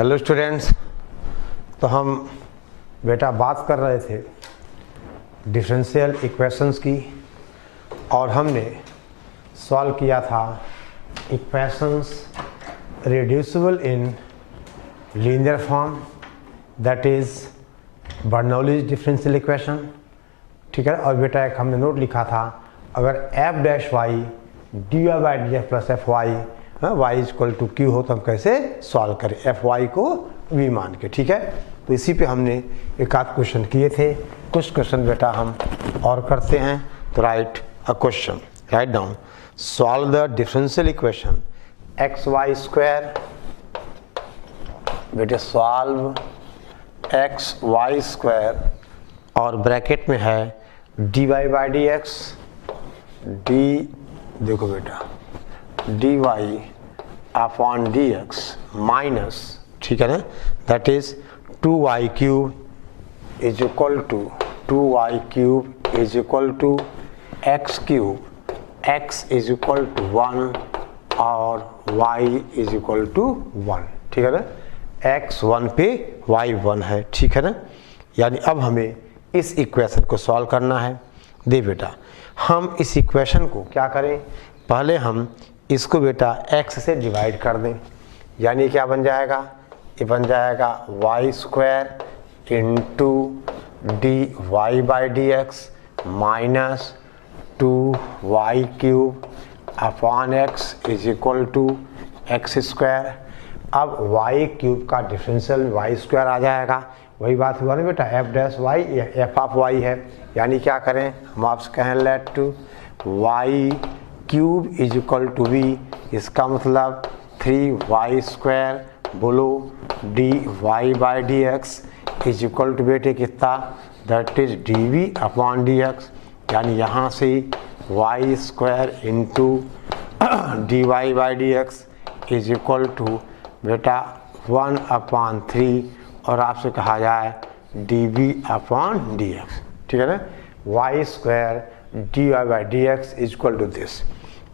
Hello students. तो हम बेटा बात कर रहे थे डिफरेंशियल इक्वेशंस की और हमने सॉल्व किया था equations reducible in linear form, that is Bernoulli's differential equation. ठीक है। और बेटा एक हमने नोट लिखा था, अगर F dash Y D Y by D F plus F Y y equal to Q हो तो हम कैसे सॉल्व करें एफ वाई को v मान के। ठीक है। तो इसी पे हमने एक आध क्वेश्चन किए थे। कुछ क्वेश्चन बेटा हम और करते हैं। तो write a question, write down, solve the differential equation X Y square. बेटे सॉल्व एक्स वाई स्क्वायर और ब्रैकेट में है D Y by D X, D देखो बेटा D Y upon D X minus, ठीक है ना, that is 2y cube is equal to 2y cube is equal to x cube, x is equal to 1 और y is equal to 1। ठीक है ना, x 1 पे y 1 है। ठीक है ना, यानी अब हमें इस इक्वेशन को सॉल्व करना है। दे बेटा हम इस इक्वेशन को क्या करें, पहले हम इसको बेटा x से डिवाइड कर दें, यानी क्या बन जाएगा, ये बन जाएगा Y square into D Y by D X minus 2y cube upon X is equal to X square. अब y क्यूब का डिफरेंशियल y स्क्वायर आ जाएगा। वही बात हुआ ना बेटा, F dash Y F of Y है, यानी क्या करें हम आपसे कहें let to y cube is equal to V, इसका मतलब 3y स्क्वायर बोलो D Y by D x is equal to बेटे कितना, that is D we upon D X, यानी यहाँ से y square into D Y by D x is equal to बेटा 1 upon 3 और आपसे कहा जाए D we upon D x. ठीक है ना, y square D Y by D x is equal to this,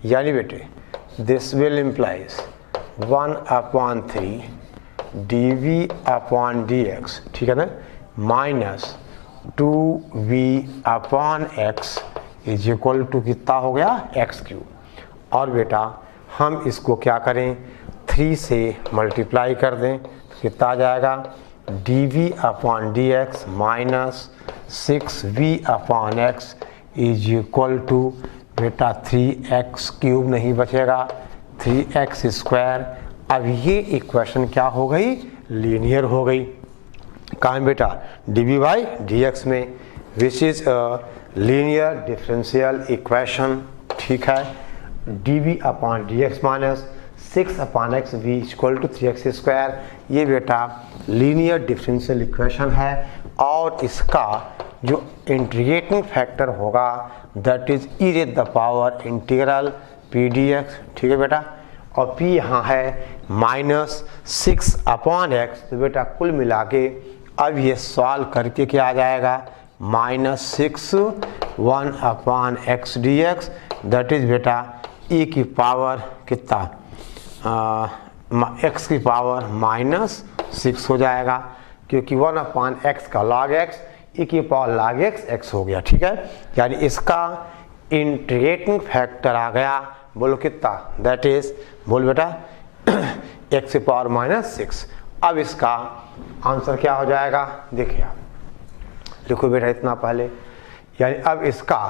यानी बेटे this will implies 1 upon 3 D we upon D x, ठीक है ना, minus 2v upon X is equal to कितना हो गया एक्स क्यूब। और बेटा हम इसको क्या करें 3 से मल्टीप्लाई कर दें तो कितना आ जाएगा D we upon D X minus 6v upon X is equal to बेटा 3x क्यूब नहीं बचेगा 3x स्क्वायर। अब ये इक्वेशन क्या हो गई, लीनियर हो गई। कहाँ बेटा D we by D x में, which is linear differential equation. ठीक है, D we upon D X minus 6 upon X V equal to 3x square, ये बेटा लीनियर डिफरेंशियल इक्वेशन है। और इसका जो इंटीग्रेटिंग फैक्टर होगा that is E raise the power integral P D x. ठीक है बेटा, और p यहाँ है माइनस 6 अपॉन एक्स, तो बेटा कुल मिला के अब ये सॉल्व करके क्या आ जाएगा minus 6 1 upon x D X, that is बेटा e की पावर कितना x की पावर माइनस 6 हो जाएगा, क्योंकि 1 अपॉन एक्स का log x e की पावर log x हो गया। ठीक है, यानी इसका इंटीग्रेटिंग फैक्टर आ गया, बोलो कितना, दैट इज बोल बेटा x की पावर माइनस 6। अब इसका आंसर क्या हो जाएगा, देखिए आप लिखो बेटा इतना पहले, यानी अब इसका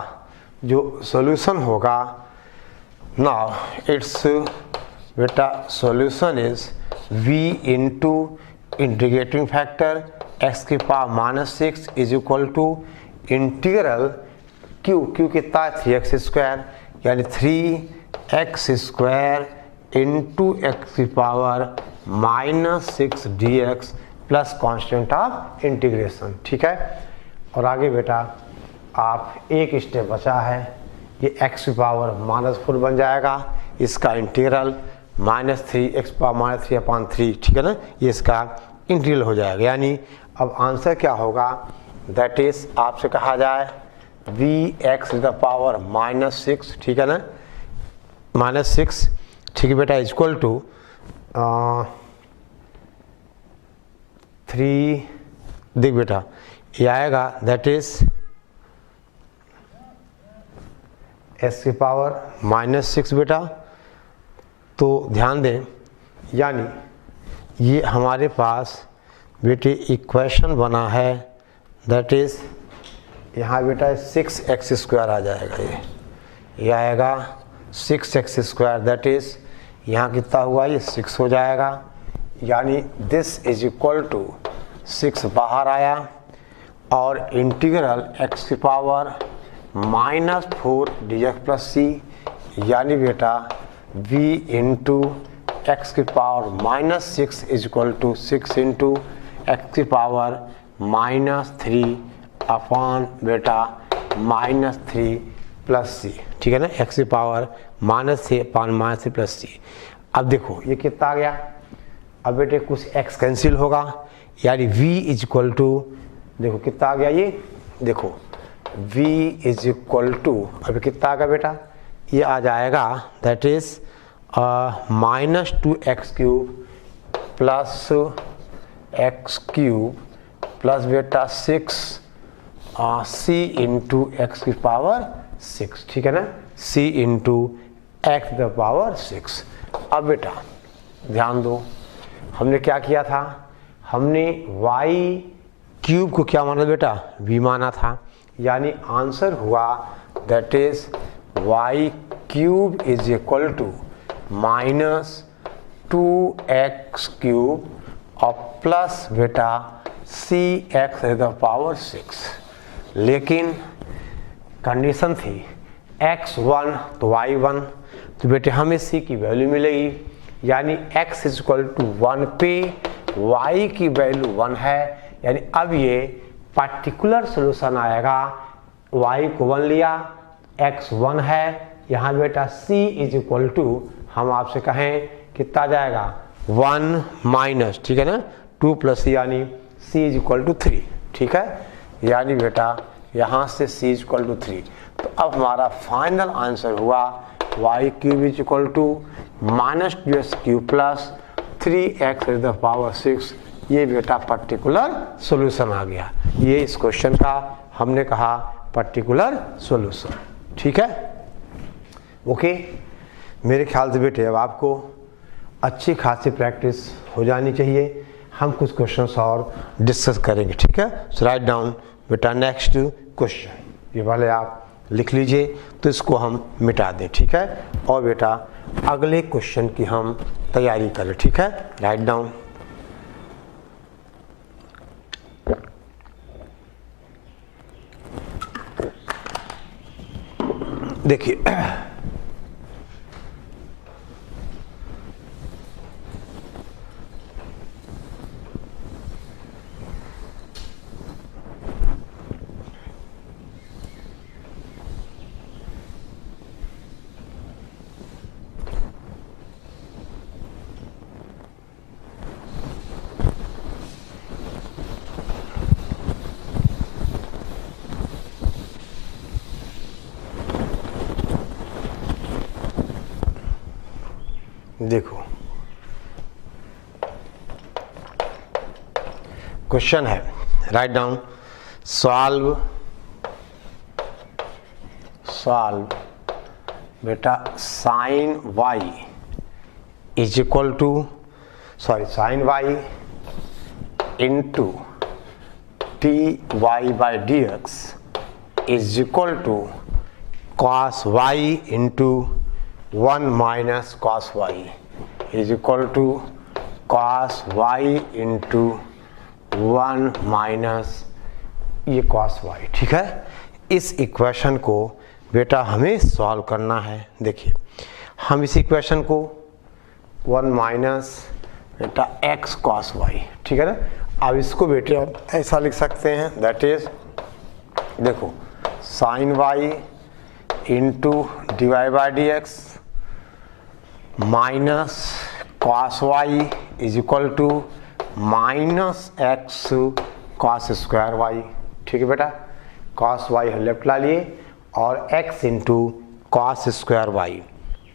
जो सॉल्यूशन होगा, नाउ इट्स बेटा solution is v into integrating factor x की power minus 6 is equal to integral q कितना है 3x स्क्वायर, यानी 3x स्क्वायर इंटू एक्स की power minus 6 D x plus constant of integration. ठीक है, और आगे बेटा आप एक स्टेप बचा है, ये x की पावर माइनस 4 बन जाएगा, इसका integral minus 3x power minus 3 upon 3। ठीक है ना, ये इसका इंटीग्रल हो जाएगा। यानी अब आंसर क्या होगा, दैट इज आपसे कहा जाए vx to the power minus 6, ठीक है ना, माइनस 6, ठीक है बेटा, इक्वल टू 3, देख बेटा ये आएगा दैट इज एक्स की पावर -6 बेटा। तो ध्यान दें, यानी ये हमारे पास बेटे इक्वेशन बना है दैट इज यहाँ बेटा 6x² आ जाएगा। ये आएगा 6x² दैट इज यहाँ कितना हुआ, ये 6 हो जाएगा। यानी दिस इज इक्वल टू 6 बाहर आया और इंटीग्रल x की पावर -4 dx प्लस c, यानी बेटा v इंटू एक्स की power -6 is equal to 6 into X की पावर -3 अपॉन बेटा -3 प्लस c, ठीक है ना, एक्स की पावर -3 अपॉन -3 प्लस c। अब देखो ये कितना आ गया, अब बेटे कुछ x कैंसिल होगा, यानी v इज इक्वल टू, देखो कितना आ गया, ये देखो v इज इक्वल टू, अभी कितना आ गया बेटा, ये आ जाएगा that is -2x³ plus x³ plus बेटा 6c इंटू एक्स की पावर 6, ठीक है ना, c into x the power 6। अब बेटा ध्यान दो, हमने क्या किया था, हमने y³ को क्या माना बेटा, v माना था, यानी आंसर हुआ that is y³ is equal to -2x³ और प्लस बेटा cx टू द पावर 6। लेकिन कंडीशन थी x1 तो y1, तो बेटे हमें c की वैल्यू मिलेगी, यानी x इज इक्वल टू 1 पे y की वैल्यू 1 है, यानी अब ये पर्टिकुलर सोल्यूशन आएगा, y को 1 लिया, x 1 है, यहाँ बेटा c इज इक्वल टू, हम आपसे कहें कितना आ जाएगा 1 माइनस, ठीक है ना, 2 प्लस यानी c इज इक्वल टू 3, ठीक है, यानी बेटा यहाँ से c इज इक्वल टू 3। तो अब हमारा फाइनल आंसर हुआ y³ is equal to -2x³ plus 3x to the power 6। ये बेटा पर्टिकुलर सॉल्यूशन आ गया, ये इस क्वेश्चन का हमने कहा पर्टिकुलर सॉल्यूशन, ठीक है, ओके। मेरे ख्याल से बेटे अब आपको अच्छी खासी प्रैक्टिस हो जानी चाहिए, हम कुछ क्वेश्चंस और डिस्कस करेंगे, ठीक है। सो राइट डाउन बेटा नेक्स्ट क्वेश्चन, ये वाले आप लिख लीजिए, तो इसको हम मिटा दें, ठीक है, और बेटा अगले क्वेश्चन की हम तैयारी करें, ठीक है। राइट डाउन, देखिए देखो क्वेश्चन है, राइट डाउन, सॉल्व बेटा sine y is equal to sine y into dy/dx is equal to cos y into 1 minus cos y is equal to cos y into 1 minus ये cos y, ठीक है। इस equation को बेटा हमें solve करना है। देखिए हम इस इक्वेशन को 1 माइनस बेटा x cos y, ठीक है ना। अब इसको बेटे आप ऐसा लिख सकते हैं दैट इज, देखो sine y into dy/dx minus cos y is equal to minus x cos square y, ठीक है बेटा। cos y हम लेफ्ट ला लिए और x into cos square y।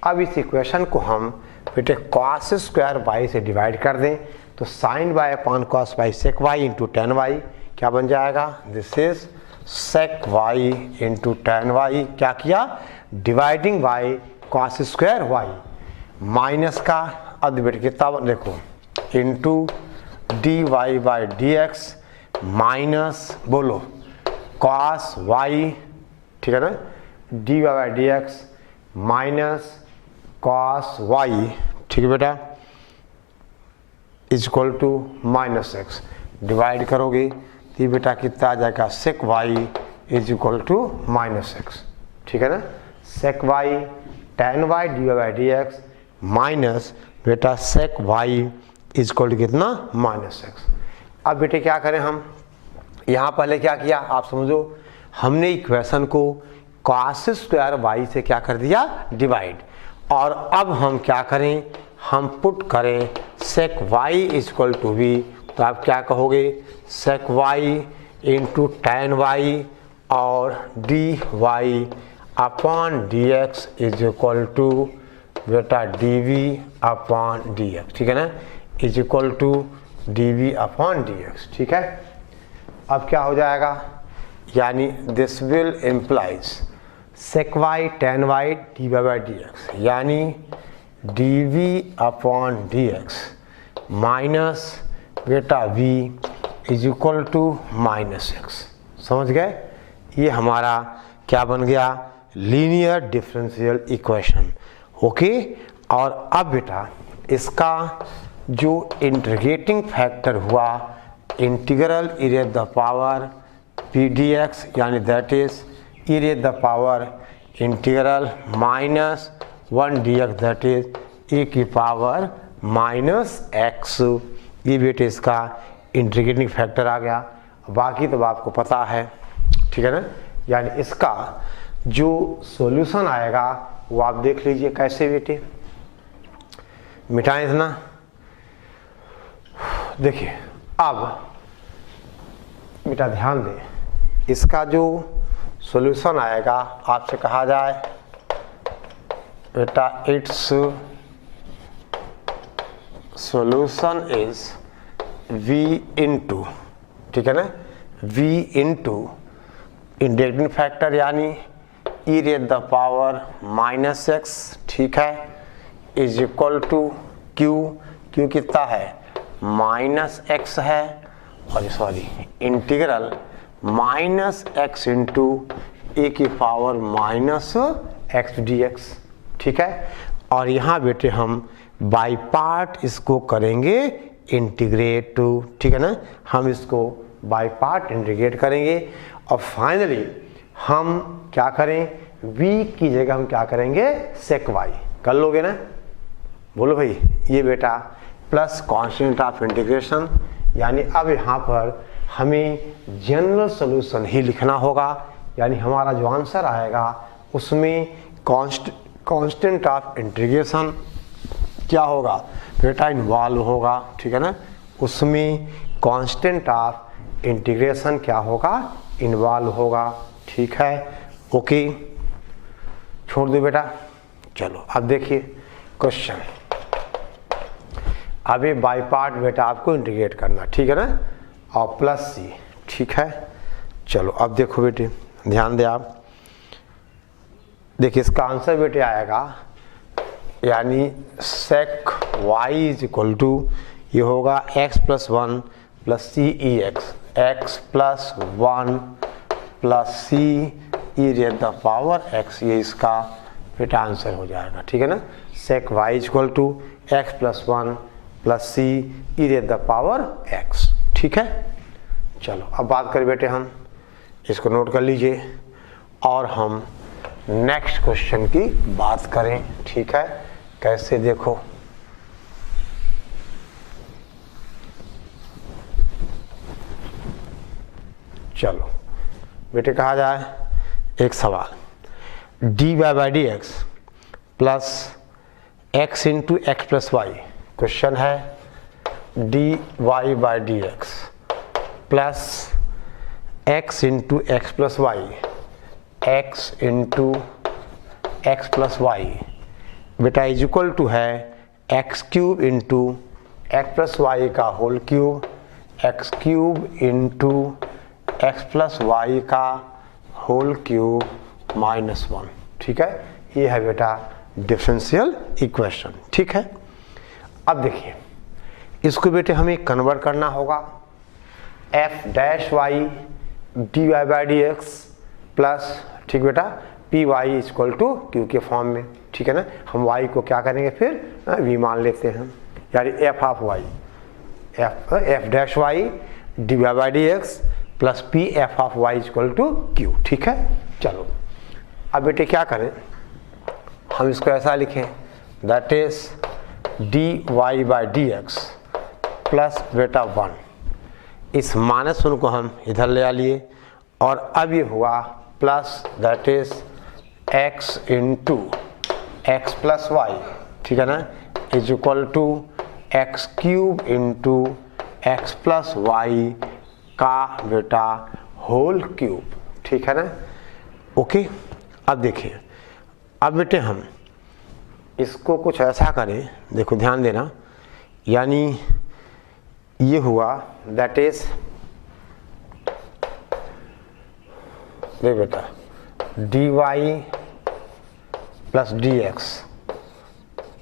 अब इस इक्वेशन को हम बेटे cos स्क्वायर y से डिवाइड कर दें तो sine Y upon cos Y sec Y into tan Y क्या बन जाएगा, this is sec Y into tan Y. क्या किया, dividing by cos square Y minus का, अब बेटे कितना देखो, into D Y by D X minus बोलो कॉस वाई, ठीक है ना, D Y by D X minus cos Y, ठीक है बेटा, is equal to minus X. Divide करोगे तो बेटा कितना आ जाएगा, sec Y is equal to minus X, ठीक है ना, sec Y tan Y D Y by D X minus बेटा sec Y is equal to कितना, माइनस एक्स। अब बेटे क्या करें हम, यहाँ पहले क्या किया आप समझो, हमने इक्वेशन को कॉस स्क्वायर वाई से क्या कर दिया, डिवाइड, और अब हम क्या करें, हम पुट करें sec Y is equal to V, तो आप क्या कहोगे, sec Y into tan Y और D Y upon D x is equal to बेटा D we upon D x, ठीक है ना, is equal to D we upon D x, ठीक है। अब क्या हो जाएगा, यानी this will implies sec Y tan Y D Y by D X, यानी D we upon D X minus बेटा V is equal to minus X. समझ गए, ये हमारा क्या बन गया, लीनियर डिफरेंशियल इक्वेशन, ओके। और अब बेटा इसका जो इंटीग्रेटिंग फैक्टर हुआ, integral E raise the power P D X, यानी that is E raise the power integral minus 1 D X, that is A की पावर माइनस एक्स। ये बेटे इसका इंटीग्रेटिंग फैक्टर आ गया, बाकी तो आपको पता है, ठीक है ना। यानी इसका जो सॉल्यूशन आएगा वो आप देख लीजिए कैसे बेटे, मिटाएं इतना, देखिए अब बेटा ध्यान दें, इसका जो सॉल्यूशन आएगा आपसे कहा जाए बेटा its solution is v into, ठीक है ना, v इंटू इंटीग्रेटिंग फैक्टर यानी E raise the power minus X, ठीक है, is equal to Q, Q कितना है माइनस एक्स है, और sorry integral minus X into A की power minus X D x, ठीक है। और यहाँ बेटे हम बाई पार्ट इसको करेंगे इंटीग्रेट, ठीक है ना, हम इसको बाई पार्ट इंटीग्रेट करेंगे, और फाइनली हम क्या करें, v की जगह हम क्या करेंगे, सेक वाई कर लोगे ना, बोलो भाई, ये बेटा प्लस कांस्टेंट ऑफ इंटीग्रेशन, यानी अब यहाँ पर हमें जनरल सॉल्यूशन ही लिखना होगा, यानी हमारा जो आंसर आएगा उसमें कांस्टेंट ऑफ इंटीग्रेशन क्या होगा बेटा, इन्वॉल्व होगा, ठीक है ना, उसमें कांस्टेंट ऑफ इंटीग्रेशन क्या होगा, इन्वॉल्व होगा, ठीक है, ओके, छोड़ दो बेटा। चलो अब देखिए क्वेश्चन, अब ये बाई पार्ट बेटा आपको इंटीग्रेट करना, ठीक है ना, और प्लस सी, ठीक है। चलो अब देखो बेटे, ध्यान दे आप, देखिए इसका आंसर बेटे आएगा, यानी sec Y is equal to, ये होगा X plus one plus C E X, X plus one plus C E raise the power X, ये इसका बेटा आंसर हो जाएगा, ठीक है ना, sec Y is equal to X plus one plus C E raise the power X, ठीक है। चलो अब बात करें बेटे, हम इसको नोट कर लीजिए और हम नेक्स्ट क्वेश्चन की बात करें, ठीक है, कैसे देखो, चलो बेटे कहा जाए एक सवाल, D Y by D x plus x into x plus Y, question है D Y by D x plus x into x plus Y, X into x plus Y बेटा इज इक्वल टू है X cube into x plus Y का whole cube X cube into x plus Y का whole cube -1। ठीक है, ये है बेटा differential equation. ठीक है, अब देखिए इसको बेटे हमें कन्वर्ट करना होगा F dash Y D Y by D x plus, ठीक बेटा, P Y equal to Q के फॉर्म में। ठीक है ना, हम वाई को क्या करेंगे फिर वी मान लेते हैं, यानी f of y f dash Y D Y by D x plus p f of y equal to q. ठीक है, चलो अब बेटे क्या करें, हम इसको ऐसा लिखें that is d Y by D x plus बेटा 1, इस -1 को हम इधर ले आ लिए और अब ये हुआ plus that is x into x plus y, ठीक है ना, is equal to x cube into x plus Y का बेटा होल क्यूब। ठीक है ना, ओके। अब देखिए, अब बेटे हम इसको कुछ ऐसा करें, देखो ध्यान देना, यानी ये हुआ दैट इज, देख बेटा, D Y plus D x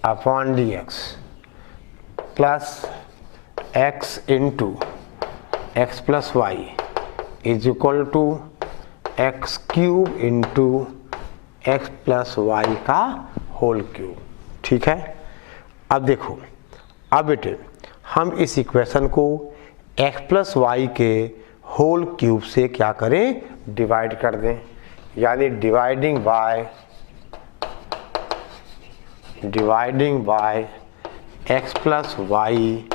upon D x plus x into x plus Y is equal to x cube into x plus Y का होल क्यूब। ठीक है, अब देखो, अब बेटे हम इस इक्वेशन को x प्लस वाई के होल क्यूब से क्या करें, डिवाइड कर दें, यानी dividing by x plus Y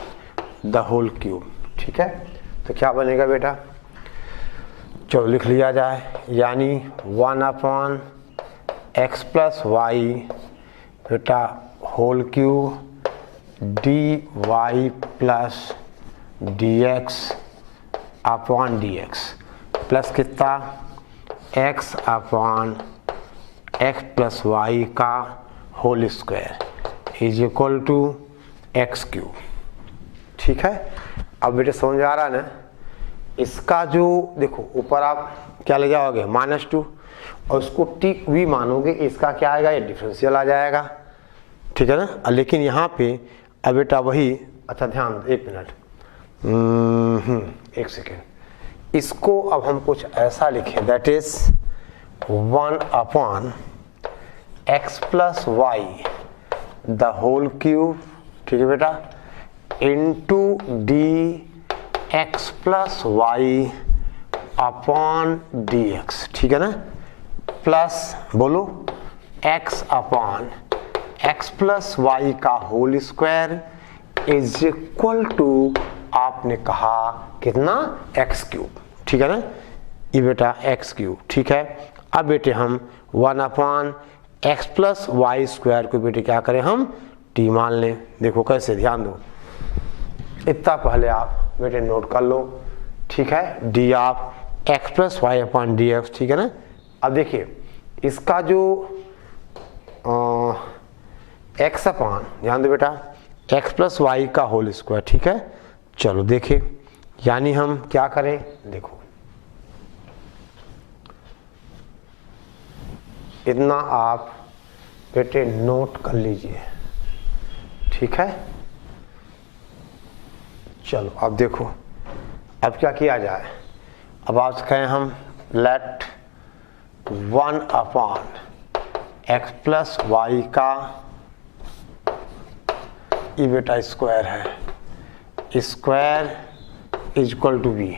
the whole cube. ठीक है, तो क्या बनेगा बेटा, चलो लिख लिया जाए, यानी 1 अपॉन एक्स प्लस वाई बेटा whole cube D Y plus D x upon D x plus कितना x upon x plus Y का whole square is equal to x cube. ठीक है, अब बेटे समझ आ रहा है ना, इसका जो देखो ऊपर आप क्या ले जाओगे -2 और उसको टी वी मानोगे, इसका क्या आएगा, ये डिफरेंशियल आ जाएगा। ठीक है ना, लेकिन यहाँ पे अब बेटा वही, अच्छा ध्यान, एक मिनट, एक सेकेंड, इसको अब हम कुछ ऐसा लिखें that is 1 upon x plus Y the whole cube, ठीक है बेटा, into D x plus Y upon D x, ठीक है ना, प्लस बोलो x upon x plus Y का whole square is equal to, आपने कहा कितना, एक्स क्यूब। ठीक है ना, ये बेटा एक्स क्यूब। ठीक है, अब बेटे हम 1 upon x plus y square को बेटे क्या करें, हम t मान लें। देखो कैसे, ध्यान दो, इतना पहले आप बेटे नोट कर लो। ठीक है, d of x plus Y upon D x. ठीक है ना, अब देखिए इसका जो एक्स अपॉन, ध्यान दो बेटा, एक्स प्लस वाई का होल स्क्वायर। ठीक है, चलो देखिए, यानी हम क्या करें, देखो इतना आप बेटे नोट कर लीजिए। ठीक है, चलो अब देखो, अब क्या किया जाए, अब आप कहें हम let 1 upon x plus Y का, ये बेटा स्क्वायर है, square is equal to b,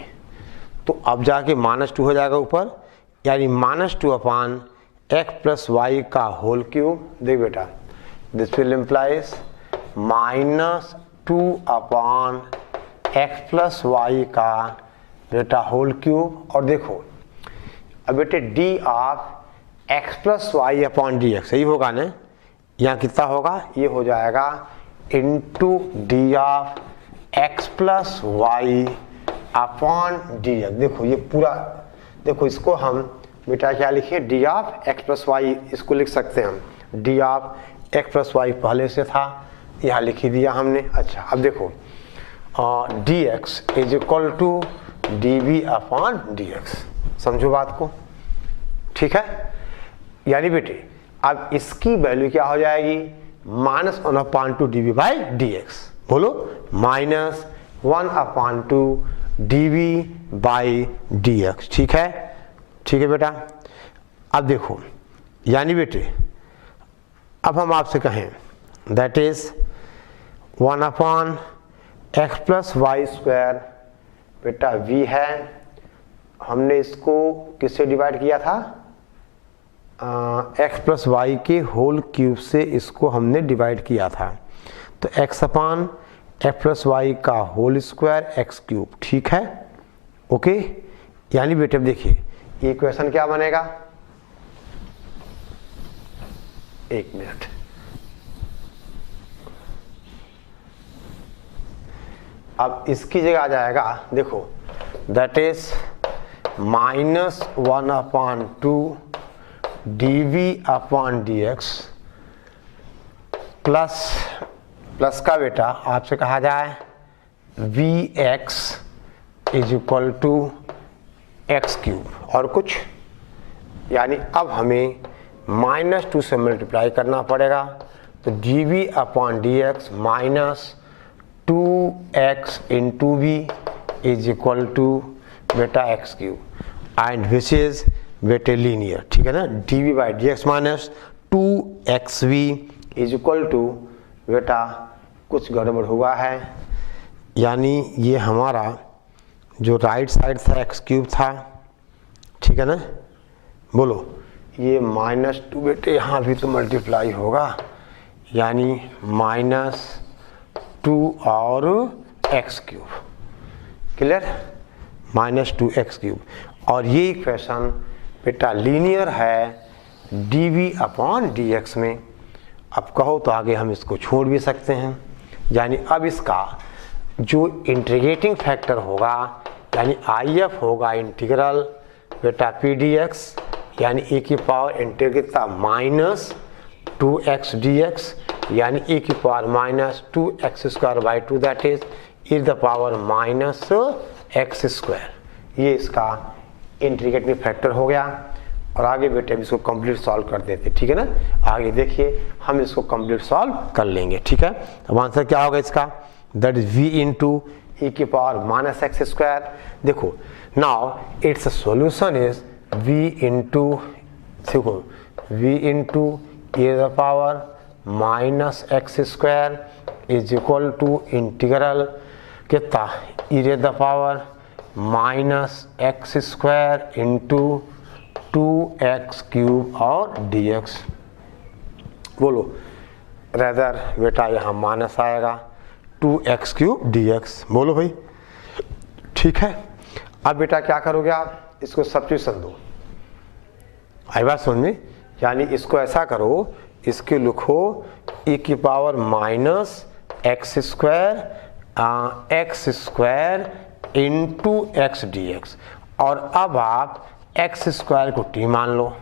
तो अब जाके -2 हो जाएगा ऊपर, यानी -2 अपॉन एक्स प्लस वाई का होल क्यूब। देख बेटा, this will implies -2 upon x plus Y का बेटा होल क्यूब, और देखो अब बेटे d of x plus Y upon D x, सही होगा ना, यहाँ कितना होगा, ये हो जाएगा into d of x plus Y upon D x. देखो ये पूरा, देखो इसको हम बेटा क्या लिखिए, d of x plus y, इसको लिख सकते हैं हम, d of x plus y पहले से था, यहाँ लिख ही दिया हमने। अच्छा अब देखो d x is equal to D we upon D x. समझो बात को, ठीक है। यानी बेटे अब इसकी वैल्यू क्या हो जाएगी, -1/2 d we by D x. बोलो -1/2 d we by D x. ठीक है, ठीक है बेटा। अब देखो, यानी बेटे अब हम आपसे कहें that is 1/x plus y square, बेटा v है, हमने इसको किससे डिवाइड किया था, x प्लस वाई के होल क्यूब से इसको हमने डिवाइड किया था, तो x अपान x प्लस वाई का होल स्क्वायर x क्यूब। ठीक है, ओके। यानी बेटे अब देखिए ये इक्वेशन क्या बनेगा, एक मिनट, अब इसकी जगह आ जाएगा, देखो that is -1/2 d we upon D x plus का बेटा आपसे कहा जाए v x is equal to x cube और कुछ, यानी अब हमें -2 से मल्टीप्लाई करना पड़ेगा, तो D we upon D X -2x into V is equal to बेटा X cube and which is बेटे लीनियर। ठीक है ना, D we by D X -2xv is equal to बेटा कुछ गड़बड़ हुआ है, यानी ये हमारा जो राइट साइड था एक्स क्यूब था, ठीक है ना, बोलो ये -2 बेटे यहाँ भी तो मल्टीप्लाई होगा, यानी -2 और x cube, clear, -2x cube. और ये इक्वेशन बेटा लीनियर है D we upon D x में। अब कहो तो आगे हम इसको छोड़ भी सकते हैं, यानी अब इसका जो इंटीग्रेटिंग फैक्टर होगा यानी आई एफ होगा इंटीग्रल बेटा पी डी एक्स, यानी e की पावर इंटीग्रेट -2x dx, यानी e की power -2x² by 2 that is e the power -x²। ये इसका इंटीग्रेटिंग फैक्टर हो गया। और आगे बेटे हम इसको कंप्लीट सॉल्व कर देते, ठीक है ना, आगे देखिए हम इसको कंप्लीट सॉल्व कर लेंगे। ठीक है, अब आंसर क्या होगा इसका, that is v into e की पावर -x²। देखो now its solution is v into, देखो v into e the power -x² is equal to integral कितना e the power -x² into 2x cube और dx। बोलो rather बेटा यहाँ minus आएगा 2x cube dx। बोलो भाई, ठीक है। अब बेटा क्या करोगे आप, इसको सब्स्टिट्यूशन दो, आई बात समझ में, यानी इसको ऐसा करो, इसके लिखो e की power -x² into x dx, और अब आप x² को t मान लो,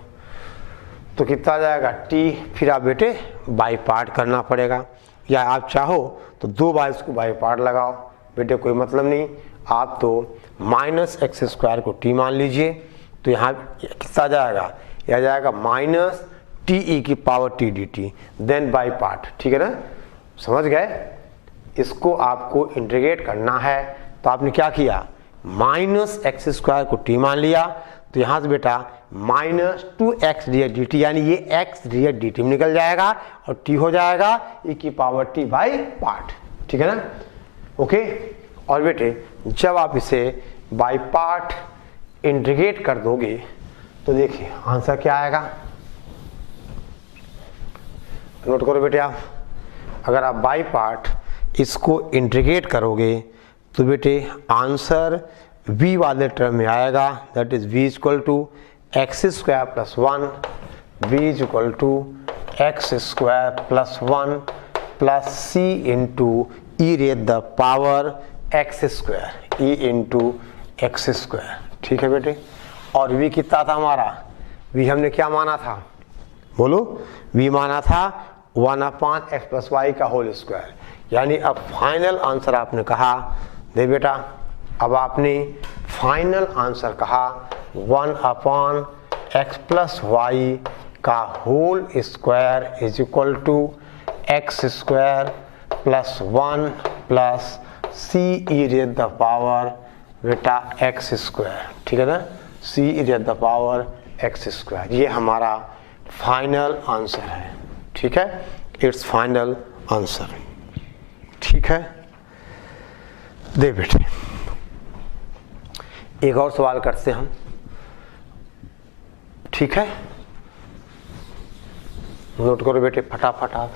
तो कितना आ जाएगा t, फिर आप बेटे बाई पार्ट करना पड़ेगा, या आप चाहो तो 2 बार इसको बाई पार्ट लगाओ, बेटे कोई मतलब नहीं, आप तो -x² को t मान लीजिए, तो यहाँ कितना जाएगा, यह जाएगा -te की power t dt, then by part. ठीक है ना, समझ गए। इसको आपको इंटीग्रेट करना है, तो आपने क्या किया, -x² को t मान लिया, तो यहाँ से बेटा -2x dt, यानी ये x dt में निकल जाएगा और t हो जाएगा e की पावर t बाई पार्ट। ठीक है ना, ओके। और बेटे जब आप इसे बाई पार्ट इंटीग्रेट कर दोगे तो देखिए आंसर क्या आएगा, नोट करो बेटे आप, अगर आप बाई पार्ट इसको इंटीग्रेट करोगे तो बेटे आंसर v वाले टर्म में आएगा, that is v equal to x² plus 1, v equal to x² plus 1 प्लस c into e raise the power x², e into x²। ठीक है बेटे, और v कितना था हमारा, v हमने क्या माना था, बोलो v माना था 1/x प्लस वाई का होल स्क्वायर, यानी अब फाइनल आंसर आपने कहा, दे बेटा अब आपने फाइनल आंसर कहा 1/x प्लस वाई का whole square is equal to X square plus 1 plus C E raise the power बेटा एक्स स्क्वायर, ठीक है ना, C E raise the power X square. ये हमारा फाइनल आंसर है, ठीक है, इट्स फाइनल आंसर, ठीक है। दे बेटे एक और सवाल करते हैं हम, ठीक है, नोट करो बेटे फटाफट आप।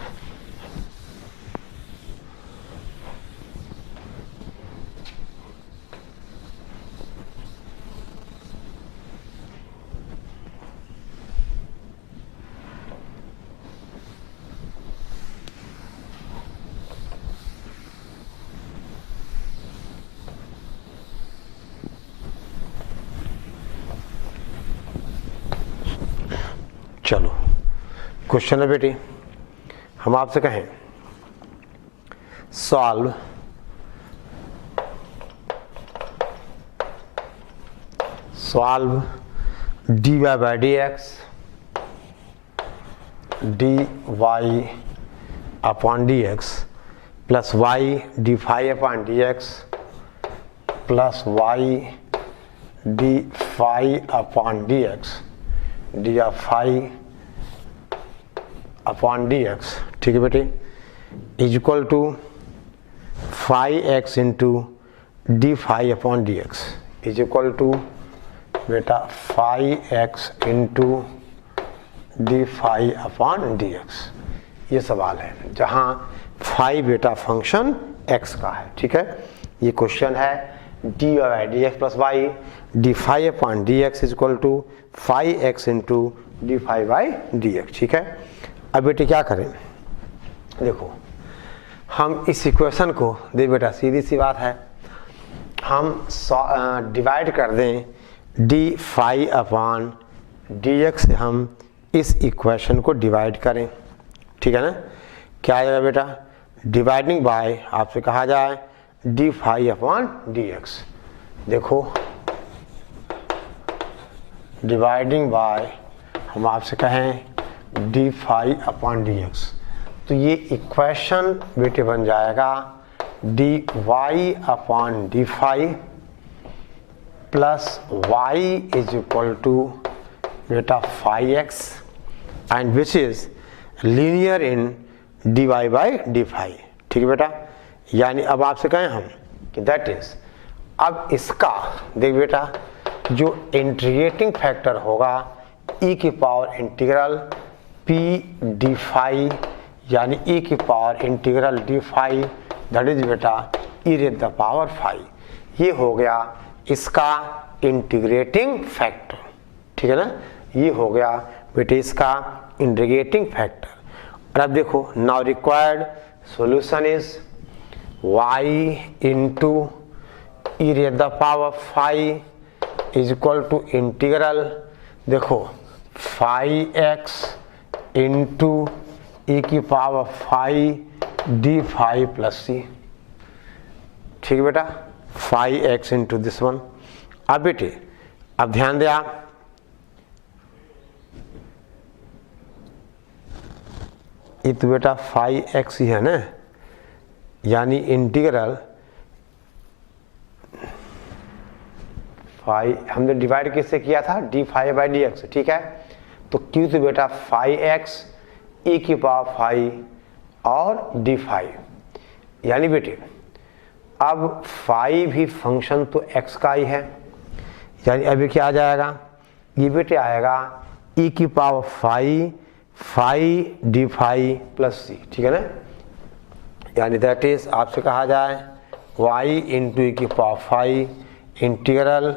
चलो क्वेश्चन है बेटी, हम आपसे कहें solve dy by dx dy upon dx plus y d phi upon dx plus y d phi upon dx d phi upon dx, ठीक है बेटे, is equal to phi x into D phi upon D x is equal to बेटा phi x into D phi upon D X. ये सवाल है जहाँ phi बेटा function x का है, ठीक है। ये क्वेश्चन है d by D x plus y d phi upon D x is equal to phi x into D phi by D x, ठीक है। अब बेटे क्या करें, देखो हम इस इक्वेशन को दे बेटा सीधी सी बात है, हम डिवाइड कर दें d phi upon D x से हम इस इक्वेशन को डिवाइड करें, ठीक है ना। क्या आएगा बेटा, डिवाइडिंग बाय आपसे कहा जाए D phi upon D x. देखो डिवाइडिंग बाय हम आपसे कहें D phi upon D X, तो ये इक्वेशन बेटे बन जाएगा D Y upon D phi plus Y is equal to बेटा phi X and which is linear in D Y by D phi, ठीक है बेटा। यानी अब आपसे कहें हम कि दैट इज, अब इसका देख बेटा जो इंटीग्रेटिंग फैक्टर होगा ई की power integral P D phi यानी ई की power integral D phi that is बेटा E raise the power phi, ये हो गया इसका इंटीग्रेटिंग फैक्टर, ठीक है ना। ये हो गया बेटे इसका इंटीग्रेटिंग फैक्टर। और अब देखो now required solution is y into E raise the power phi is equal to integral, देखो फाई एक्स इंटू ई की power phi D phi plus C, ठीक है बेटा, phi x into this one. अब बेटे अब ध्यान दे आप, ये तो बेटा फाई एक्स ही है ना, यानी इंटीग्रल फाई हमने डिवाइड किससे किया था, d phi by D x, ठीक है। तो क्यू तो बेटा फाई एक्स ई की पावर फाई और डी फाई, यानी बेटे अब फाई भी फंक्शन तो एक्स का ही है, यानी अभी क्या आ जाएगा, ये बेटे आएगा ई की power phi phi D phi plus C, ठीक है ना। यानी दैट इज आपसे कहा जाए y इंटू ई की पावर फाई इंटीग्रल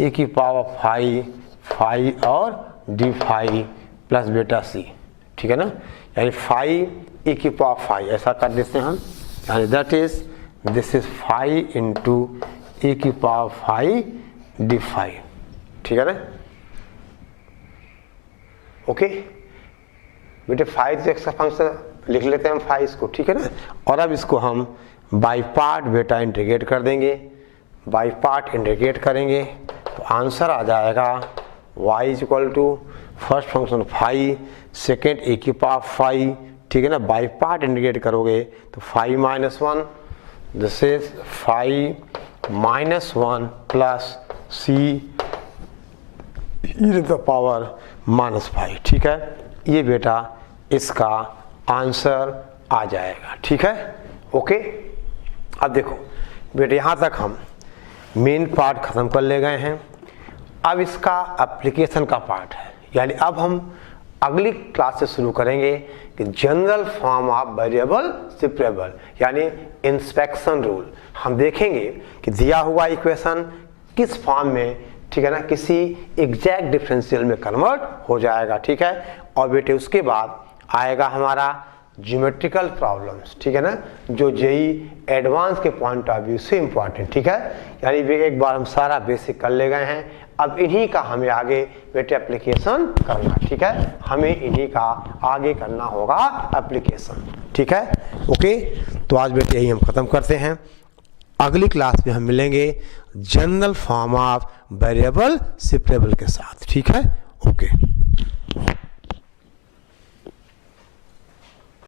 ई की पावर फाई फाई और डी फाई प्लस बेटा सी, ठीक है ना। यानी फाई ई की पावर फाई ऐसा कर देते हैं हम, यानी that is this is phi into E की पावर फाई डी फाई, ठीक है ना। ओके बेटे फाई तो एक्स का फंक्शन लिख लेते हैं हम फाई इसको, ठीक है ना। और अब इसको हम बाई पार्ट बेटा इंटीग्रेट कर देंगे, बाई पार्ट इंटीग्रेट करेंगे तो आंसर आ जाएगा y is equal to first function phi, second A की पावर फाई, ठीक है ना। बाई पार्ट इंटीग्रेट करोगे तो phi minus one, this is phi minus one plus C e the power minus phi, ठीक है। ये बेटा इसका आंसर आ जाएगा, ठीक है, ओके। अब देखो बेटा यहाँ तक हम मेन पार्ट खत्म कर ले गए हैं। अब इसका एप्लीकेशन का पार्ट है, यानी अब हम अगली क्लास से शुरू करेंगे कि general form of variable separable, यानी इंस्पेक्शन रूल। हम देखेंगे कि दिया हुआ इक्वेशन किस फॉर्म में, ठीक है ना, किसी एग्जैक्ट डिफरेंशियल में कन्वर्ट हो जाएगा, ठीक है। और बेटे उसके बाद आएगा हमारा ज्योमेट्रिकल प्रॉब्लम्स, ठीक है ना, जो जेई एडवांस के पॉइंट ऑफ व्यू से इम्पॉर्टेंट, ठीक है। यानी एक बार हम सारा बेसिक कर ले गए हैं, अब इन्हीं का हमें आगे बेटे एप्लीकेशन करना, ठीक है। हमें इन्हीं का आगे करना होगा एप्लीकेशन, ठीक है, ओके। तो आज बेटे यही हम खत्म करते हैं। अगली क्लास में हम मिलेंगे general form of variable separable के साथ, ठीक है, ओके।